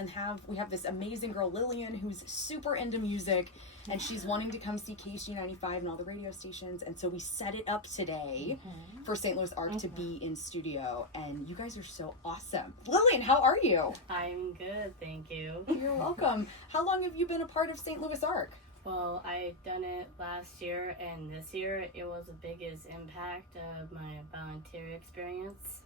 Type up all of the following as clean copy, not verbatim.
and we have this amazing girl, Lillian, who's super into music, and she's wanting to come see KSHE 95 and all the radio stations. And so we set it up today for St. Louis Arc to be in studio. And you guys are so awesome. Lillian, how are you? I'm good, thank you. You're welcome. How long have you been a part of St. Louis Arc? Well, I done it last year, and this year it was the biggest impact of my volunteer experience.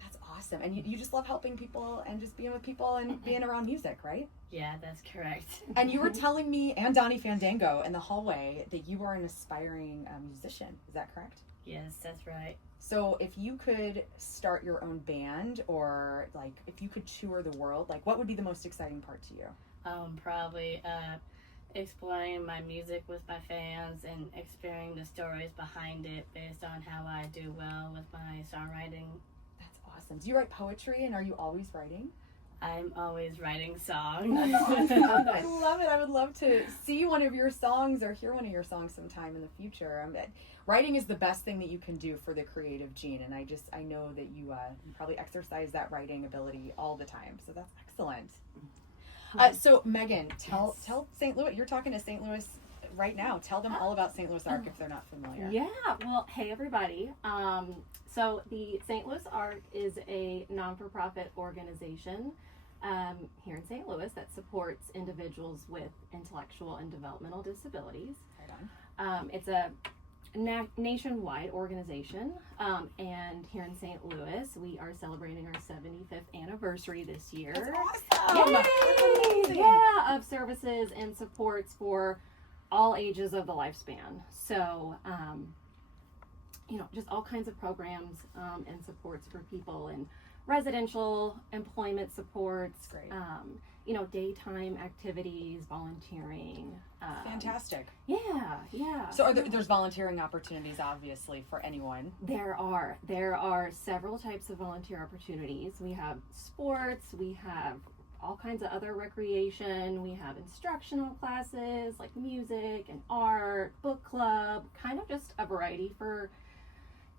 That's awesome. And you just love helping people and just being with people and being around music, right? Yeah, that's correct. And you were telling me and Donnie Fandango in the hallway that you are an aspiring musician. Is that correct? Yes, that's right. So if you could start your own band, or like if you could tour the world, like what would be the most exciting part to you? Probably exploring my music with my fans and experiencing the stories behind it based on how I do well with my songwriting. That's awesome. Do you write poetry, and are you always writing? I'm always writing songs. I love it. I would love to see one of your songs or hear one of your songs sometime in the future. Writing is the best thing that you can do for the creative gene, and I know that you probably exercise that writing ability all the time. So that's excellent. So Megan, tell St. Louis. You're talking to St. Louis right now. Tell them all about St. Louis Arc if they're not familiar. Yeah. Well, hey everybody. So the St. Louis Arc is a non-for-profit organization here in St. Louis that supports individuals with intellectual and developmental disabilities. Right on. It's a nationwide organization, and here in St. Louis we are celebrating our 75th anniversary this year. That's awesome. Yay! Yeah, of services and supports for all ages of the lifespan. So just all kinds of programs and supports for people, and residential employment supports. Great. Daytime activities, volunteering. Fantastic. Yeah. So there's volunteering opportunities, obviously, for anyone. There are several types of volunteer opportunities. We have sports, we have all kinds of other recreation, we have instructional classes like music and art, book club, kind of just a variety for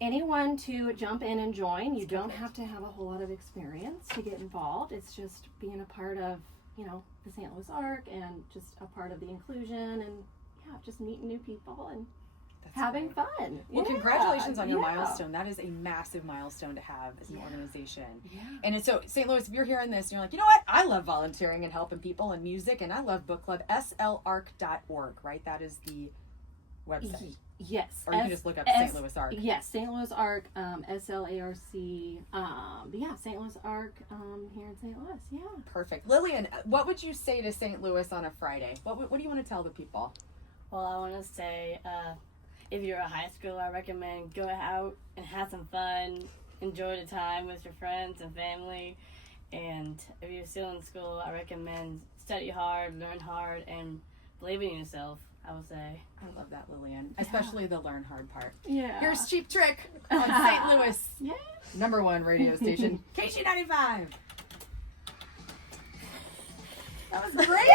anyone to jump in and join. You don't have to have a whole lot of experience to get involved. It's just being a part of, the St. Louis Arc, and just a part of the inclusion, and just meeting new people and having fun. Well, congratulations on your milestone. That is a massive milestone to have as an organization. Yeah. And so St. Louis, if you're hearing this and you're like, you know what? I love volunteering and helping people and music, and I love book club, slarc.org, right? That is the website. Yes. Or you can just look up St. Louis Arc. Yes, St. Louis Arc, SLARC. St. Louis Arc here in St. Louis. Yeah. Perfect. Lillian, what would you say to St. Louis on a Friday? What do you want to tell the people? Well, I want to say, if you're a high schooler, I recommend go out and have some fun, enjoy the time with your friends and family. And if you're still in school, I recommend study hard, learn hard, and believe in yourself, I would say. I love that, Lillian. Especially the learn hard part. Yeah. Here's Cheap Trick on St. Louis. Yeah. #1 radio station, KSHE 95. That was great.